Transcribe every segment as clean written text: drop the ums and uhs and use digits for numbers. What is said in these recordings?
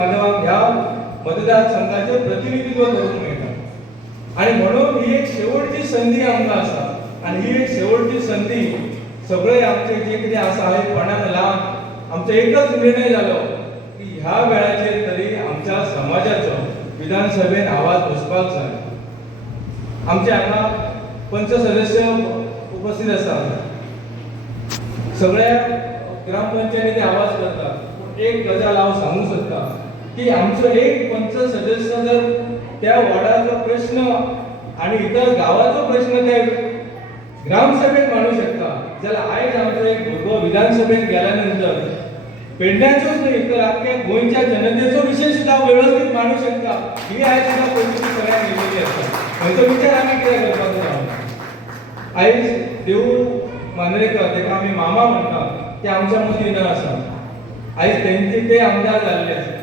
ह्या मतदारसंघाचे प्रतिनिधित्व करून मिळतात आणि म्हणून ही एक शेवटची संधी आमकां आसा आणि ही एक शेवटची संधी सगळे आमचे जे कितें आसा हे कोणाक लावन आमचो एकच निर्णय जालो की ह्या वेळाचेर तरी आमच्या समाजाचो विधानसभेत आवाज वचपाक जाय. आमचे हांगा पंच सदस्य उपस्थित आसात, सगळ्या ग्रामपंचायतीचे आवाज करतात. पूण एक गजाल हांव सांगूंक सोदतां की आमचो एक पंच सदस्य जर त्या वार्डाचो प्रश्न आणि इतर गावाचो प्रश्न ते ग्रामसभेत मांडू शकता जाल्यार आयज आमचो एक भुरगो विधानसभेत गेल्या नंतर पेडण्याचोच न्ही तर आख्ख्या गोंयच्या जनतेचो विशय सुद्दां व्यवस्थीत मांडू शकता ही आयज सुद्दां परिस्थिती सगळ्यांक येयलेली आसा. हेचो विचार आमी कितें करपाक जाय. आयज देवूळ मांद्रेकर तेका आमी मामा म्हणटात ते आमच्या मदीं न आसा. आयज तेंचे ते आमदार जाल्ले आसा.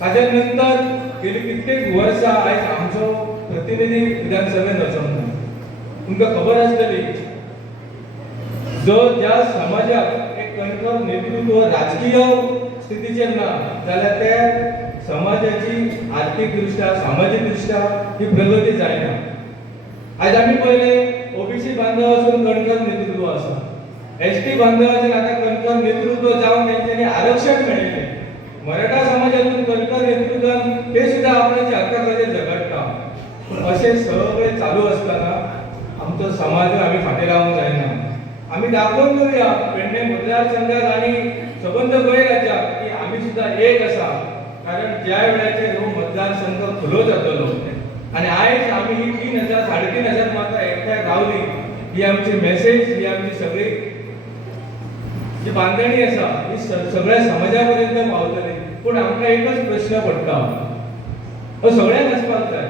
ताच्या नंतर गेली कित्येक वर्सां आयज आमचो प्रतिनिधी विधानसभेत वचोंक ना. तुमकां खबर आसतली जो ज्या समाजाक एक कणखर नेतृत्व राजकीय स्थितीचेर ना जाल्यार त्या समाजाची आर्थीक दृश्ट्या सामाजीक दृश्ट्या ही प्रगती जायना. आयज आमी पळयलें ओबीसी बांधवासून कणखर नेतृत्व आसा, एसटी बांधवाचेर आतां कणखर नेतृत्व जावन तेंच्यांनी आरक्षण मेळयलें. मराठा समाजातून कणखर नेतृत्वान ते सुद्दां आपणाचे हक्का खातीर झगडटा. पूण अशें सगळें चालू आसतना आमचो समाज आमी फाटीं रावंक जायना. आमी दाखोवन दवरुया पेडणे मतदारसंघात आनी सबंद गोंय राज्याक की आमी सुद्दां एक आसा. कारण ज्या वेळाचेर हो मतदारसंघ खुलो जातलो आनी आयज आमी ही 3,000 3,500 मात्र एकठांय रावली ही आमची मेसेज, ही आमची सगळी जी बांधणी आसा ही सगळ्या समाजा पर्यंत पावतली. पूण आमकां एकच प्रश्न पडटा, हो सगळ्यांक आसपाक जाय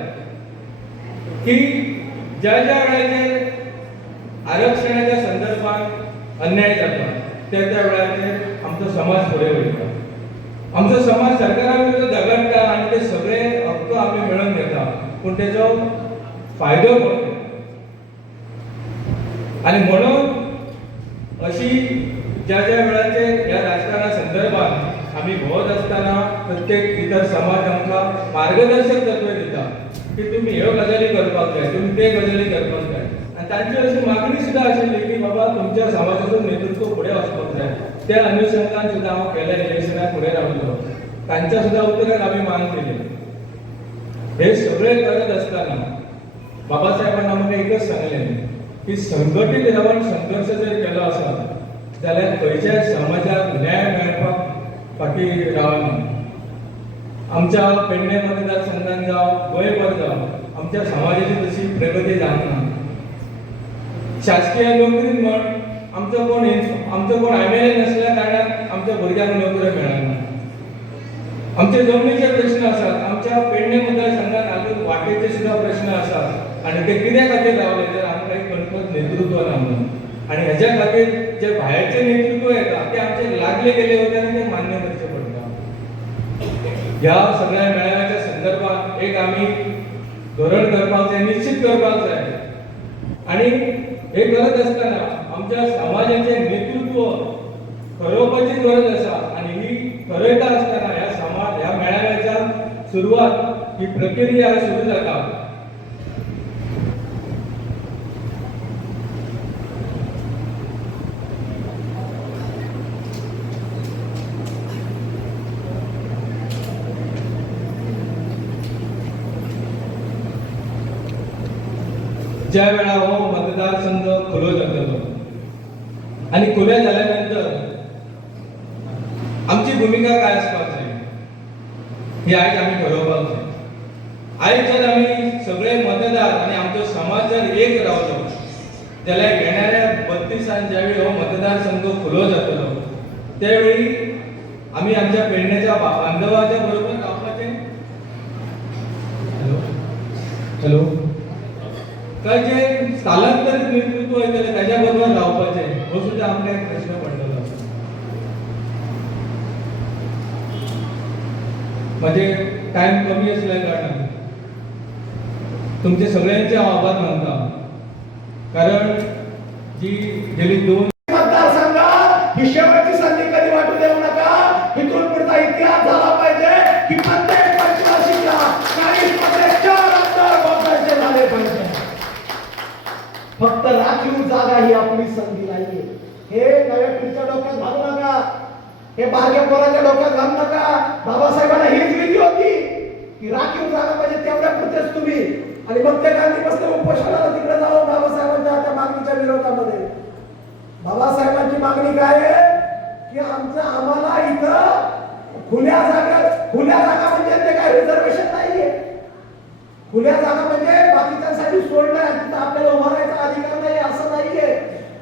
की ज्या ज्या वेळाचेर आरक्षणाच्या संदर्भात अन्याय जाता त्या त्या वेळाचेर आमचो समाज फुडें वयता. आमचो समाज सरकारा विरुद्ध झगडटा आनी ते सगळे हक्क आमी मेळोवन घेता. पूण तेजो फायदो कोण घेता? आनी म्हणून अशी ज्या ज्या वेळाचेर ह्या राजकारणा संदर्भात आमी भोंवत आसतना प्रत्येक इतर समाज आमकां मार्गदर्शक तत्व दिता की तुमी ह्यो गजाली करपाक जाय, तुमी ते गजाली करपाक जाय. आनी तांची अशी मागणी सुद्दां आशिल्ली की बाबा तुमच्या समाजाचो नेतृत्व फुडें वचपाक जाय. त्या अनुशंगान सुद्दां हांव गेल्या इलेक्शनाक फुडें रावलो. तांच्या सुद्दां उतराक आमी मान केली. हे सगळें करत आसतना बाबा साहेबान आमकां एकच सांगलें की संघटीत रावन संघर्ष जर केलो आसत जाल्यार खंयच्याय समाजाक न्याय मेळपाक फाटीं रावना. आमच्या पेडणे मतदारसंघान जावं गोंयभर जावं आमच्या समाजाची तशी प्रगती जावंक ना. शासकीय नोकरीन म्हण आमचो कोण एमएलए नसल्या कारणान आमच्या भुरग्यांक नोकऱ्यो मेळना. आमचे जमनीचे प्रश्न आसात, आमच्या पेडणे मतदारसंघात अजून वाटेचे सुद्दां प्रश्न आसात आनी ते कित्या खातीर रावले तर आमकां एक कणखर नेतृत्व ना म्हणून. आनी हेच्या खातीर जे भायरचे नेतृत्व येता ते आमचे लागले गेले वता आनी ते मान्य करचे पडटा. ह्या सगळ्या मेळाव्याच्या संदर्भात एक आमी धोरण करपाक जाय, निश्चित करपाक जाय. आनी हे करत आसतना आमच्या समाजाचे नेतृत्व ठरोवपाची गरज आसा. आनी ही ठरयता आसतना ह्या मेळाव्याच्या सुरवात ही प्रक्रिया सुरू जाता. ज्या वेळा हो मतदारसंघ खुलो जातलो आणि खुले झाल्यानंतर आमची भूमिका काय आसपाक जाय ही आयज आमी ठरोवपाक जाय. आयज जर आमी सगळे मतदार आनी आमचो समाज जर एक रावलो जाल्यार येणाऱ्या 32 ज्यावेळी हो मतदारसंघ खुलो जातलो त्यावेळी आमी आमच्या पेडण्याच्या बांधवाच्या बरोबर रावपाचें. हॅलो काय जे स्थलांतरीत नेतृत्व येतले त्याच्या बरोबर रावपाचे हो सुद्धा आमकां एक प्रश्न पडलेलो आसा. म्हणजे टाइम कमी असल्या कारणान तुमचे सगळ्यांचे हांव आभार मानता. कारण जी गेली 2 मतदारसंघात ही शेवटची संधी कधी वाटू देऊ नका. इथून पुढचा इतिहास झाला पाहिजे. फक्त राखीव जागा ही आपली संधी नाहीये. हे नव्या पिढीच्या डोक्यात घालू नका, हे बारक्या पोराच्या डोक्यात घालू नका. बाबासाहेबांना हीच भीती होती की राखीव जागा म्हणजे तेवढ्या पुरतेच तुम्ही, आणि मग ते गांधी बसले उपोषणाला तिकडे जाऊन बाबासाहेबांच्या त्या मागणीच्या विरोधामध्ये. बाबासाहेबांची मागणी काय आहे की आम्हाला इथं खुल्या जागा म्हणजे ते काय रिझर्वेशन नाहीये. खुल्या जागा म्हणजे बाकीच्यांसाठी सोडलंय, तिथं आपल्याला उभा राहायचा अधिकार नाही असं नाहीये.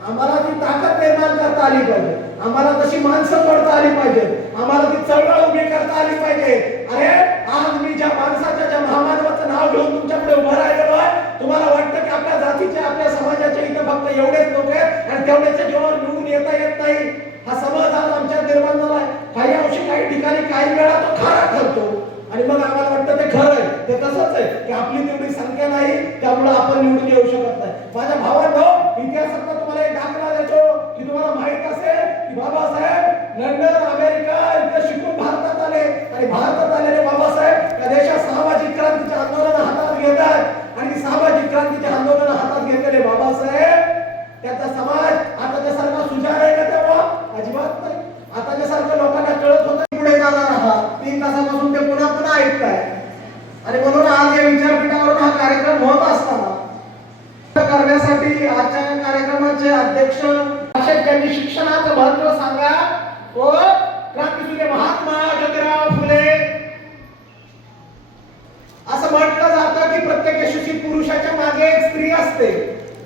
आम्हाला ती ताकद निर्माण करता आली पाहिजे, आम्हाला तशी माणसं जोडता आली पाहिजे, आम्हाला ती चळवळ उभी करता आली पाहिजे. अरे आज मी ज्या माणसाच्या, ज्या महामानवाचं नाव घेऊन तुमच्याकडे उभं राहिलेलो आहे, तुम्हाला वाटतं की आपल्या जातीचे, आपल्या समाजाचे इथं फक्त एवढेच लोक आहेत आणि तेवढ्याच्या जीवावर निवडून येता येत नाही, हा समज आज आमच्यात निर्माण झालाय. काही अंशी काही ठिकाणी काही वेळा तो खरा ठरतो आणि मग आम्हाला वाटतं ते खरं आहे. ते तसंच आहे की आपली तेवढी संख्या नाही, त्यामुळे आपण निवडून येऊ शकत नाही. माझ्या भावांनो, इतिहासात तुम्हाला एक दाखला देतो की तुम्हाला माहित असेल की बाबासाहेब लंडन, अमेरिका इथे शिकून भारतात आले आणि भारतात आलेले बाबासाहेब या देशात सामाजिक क्रांतीचे आंदोलन हातात घेतात आणि सामाजिक क्रांतीचे आंदोलन हातात घेतलेले बाबासाहेब त्याचा समाज आताच्या सारखा सुजाण आहे का तेव्हा? अजिबात नाही. आताच्या सारखं लोकांना कळत होतं पुढे जाणार आहात, 3 तासापासून ते पुन्हा पुन्हा ऐकताय. आणि म्हणून आज या विचारपीठावरून हा कार्यक्रम होत असताना करण्यासाठी आजच्या कार्यक्रमाचे अध्यक्ष ज्यांनी शिक्षणाचं महत्व सांगा तो क्रांतीसूर्य महात्मा ज्योतिराव फुले. असं म्हटलं जातं की प्रत्येक यशस्वी पुरुषाच्या मागे एक स्त्री असते,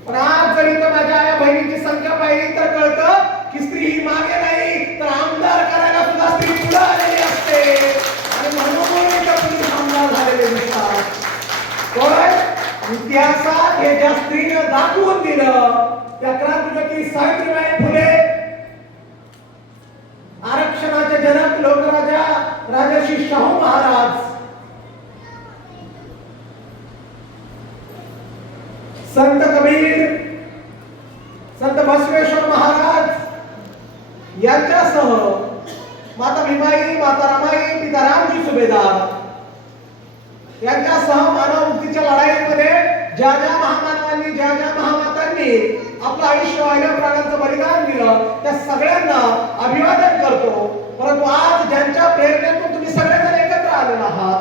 पण आज जर इथं माझ्या आया बहिणींची संख्या पाहिली तर कळतं की स्त्री ही मागे नाही तर आमदार करायला सुद्धा स्त्री पुढे आलेली असते. आणि म्हणून इथं पुरुष आमदार झालेले दिसतात. इतिहासात हे ज्या स्त्रीने दाखवून दिलं त्या क्रांतिज्योती सावित्रीबाई फुले, आरक्षणाचे जनक लोकराजा राजर्षी शाहू महाराज, संत कबीर, संत बसवेश्वर महाराज यांच्यासह माता भीमाई, माता रमाई, पिता रामजी सुभेदार यांच्यासह मानव मुक्तीच्या लढाईमध्ये ज्या ज्या महामानवांनी, ज्या ज्या महामातांनी आपलं आयुष्य वाहिलं, प्राणांचं बलिदान दिलं, त्या सगळ्यांना अभिवादन करतो. परंतु आज ज्यांच्या प्रेरणेतून तुम्ही सगळेजण एकत्र आलेला आहात,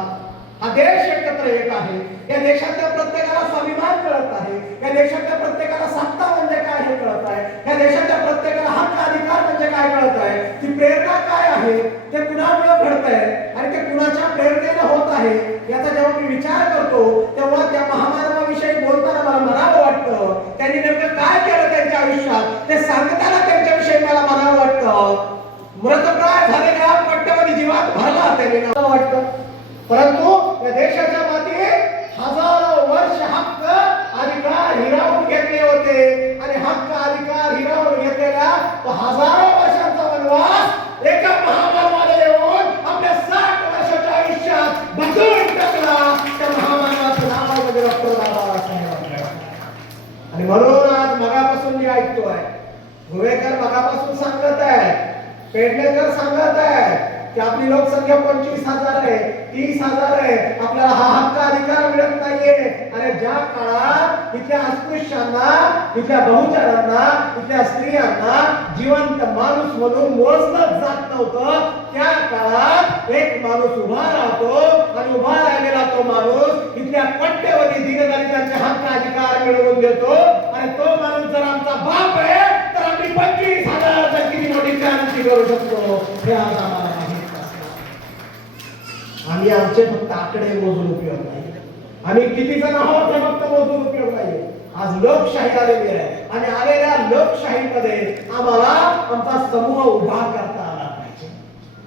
हा देश एकत्र एक आहे. या देशातल्या प्रत्येकाला स्वाभिमान कळत आहे, या देशातल्या प्रत्येकाला सत्ता म्हणजे काय हे कळत आहे, या देशाच्या प्रत्येकाला हक्क अधिकार म्हणजे काय कळत आहे, ती प्रेरणा काय आहे, ते कुणामुळे घडतंय आणि ते कुणाच्या प्रेरणेने होत आहे याचा जेव्हा मी विचार करतो तेव्हा त्या महामानवाविषयी बोलताना मला म्हणावं वाटतं त्यांनी नेमकं काय केलं त्यांच्या आयुष्यात ते सांगताना त्यांच्याविषयी मला म्हणावं वाटतं. मृतप्राय झालेल्या पट्ट्यामध्ये जीवात भरला त्यांनी वाटतं. परंतु या देशाच्या मातीत हजारो वर्ष हक्क अधिकार हिरावून घेतले होते आणि हक्क अधिकार हिरावून घेतलेला तो हजारो वर्षांचा वनवास एका महामानवाने येऊन आपल्या 60 वर्षाच्या आयुष्यात बदलून टाकला. त्या महामानवाचं नाव म्हणजे डॉक्टर बाबासाहेब. आणि म्हणून आज मगापासून मी ऐकतोय गोवेकर मगापासून सांगत आहे, पेडणेकर सांगत आहे की आपली लोकसंख्या 25,000 आहे, 30,000 आहे, आपल्याला हा हक्क अधिकार मिळत नाहीये. आणि ज्या काळात इथल्या अस्पृश्यांना, इथल्या बहुजनांना, इथल्या स्त्रियांना जिवंत माणूस म्हणून मोजलं जात नव्हतं, त्या काळात एक माणूस उभा राहतो आणि उभा राहिलेला तो माणूस इथल्या पट्ट्यावधी दीनदलितांचे हक्क अधिकार मिळवून देतो. आणि तो माणूस जर आमचा बाप आहे तर आम्ही 25,000 किती मोठी क्रांती करू शकतो हे आज आम्हाला आम्ही आमचे फक्त आकडे मोजून उपयोग नाही, आम्ही किती जण आहोत हे फक्त मोजून उपयोग नाही. आज लोकशाही आलेली आहे आणि आलेल्या लोकशाहीमध्ये आम्हाला आमचा समूह उभा करता आला पाहिजे.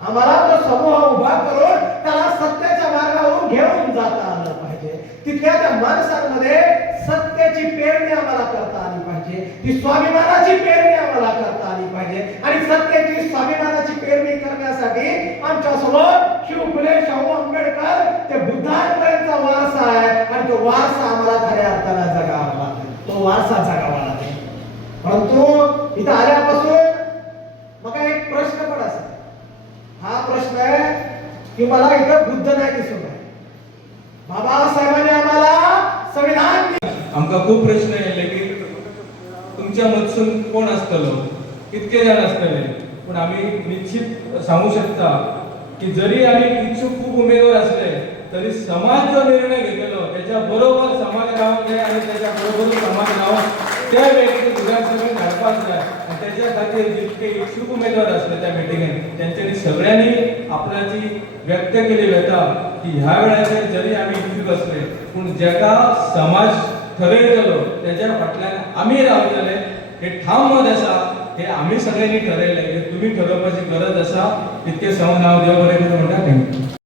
आम्हाला तो समूह उभा करून त्याला सत्याच्या मार्गावरून घेऊन जाता आलं पाहिजे. तिथल्या त्या माणसांमध्ये सत्याची पेरणी आम्हाला करता आली पाहिजे, ती स्वाभिमानाची पेरणी आम्हाला करता आली पाहिजे. आणि सत्याची स्वाभिमानाची पेरणी करण्यासाठी आमच्या समोर शिव फुले, शाहू आंबेडकर ते बुद्धांपर्यंतचा वारसा आहे आणि तो वारसा आम्हाला खऱ्या अर्थाने जगावा लागेल, तो वारसा जगावा लागेल. परंतु इथं आल्यापासून मग एक प्रश्न पण असा, हा प्रश्न आहे की मला इथं बुद्ध नाही दिसत आहे. बाबासाहेबांनी आम्हाला संविधान आमका खूप प्रश्न येले की तुमच्या मदसून कोण असतलो, कितके जण असतले, पण आम्ही निश्चित सांगू शकता की जरी आम्ही इच्छुक खूप उमेदवार असले तरी समाज जो निर्णय घेतलो त्याच्या बरोबर समाज राहून जाय आणि त्याच्या बरोबर समाज राहून त्या व्यक्ती विधानसभेत धाडपाक जाय आणि त्याच्या खातीर जितके इच्छुक उमेदवार असले त्या मिटिंगेत त्यांच्यानी सगळ्यांनी आपल्याची व्यक्त केली व्यथा की ह्या वेळाचेर जरी आम्ही इच्छुक असले पण जेका समाज ठरयतलो त्याच्या फाटल्यान आम्ही रावतले हे ठाम मत आसा, हे आम्ही सगळ्यांनी ठरयले, हे तुम्ही ठरवपाची गरज आसा. इतके सांगून हांव देव बरें करूं म्हणटा. थँक्यू.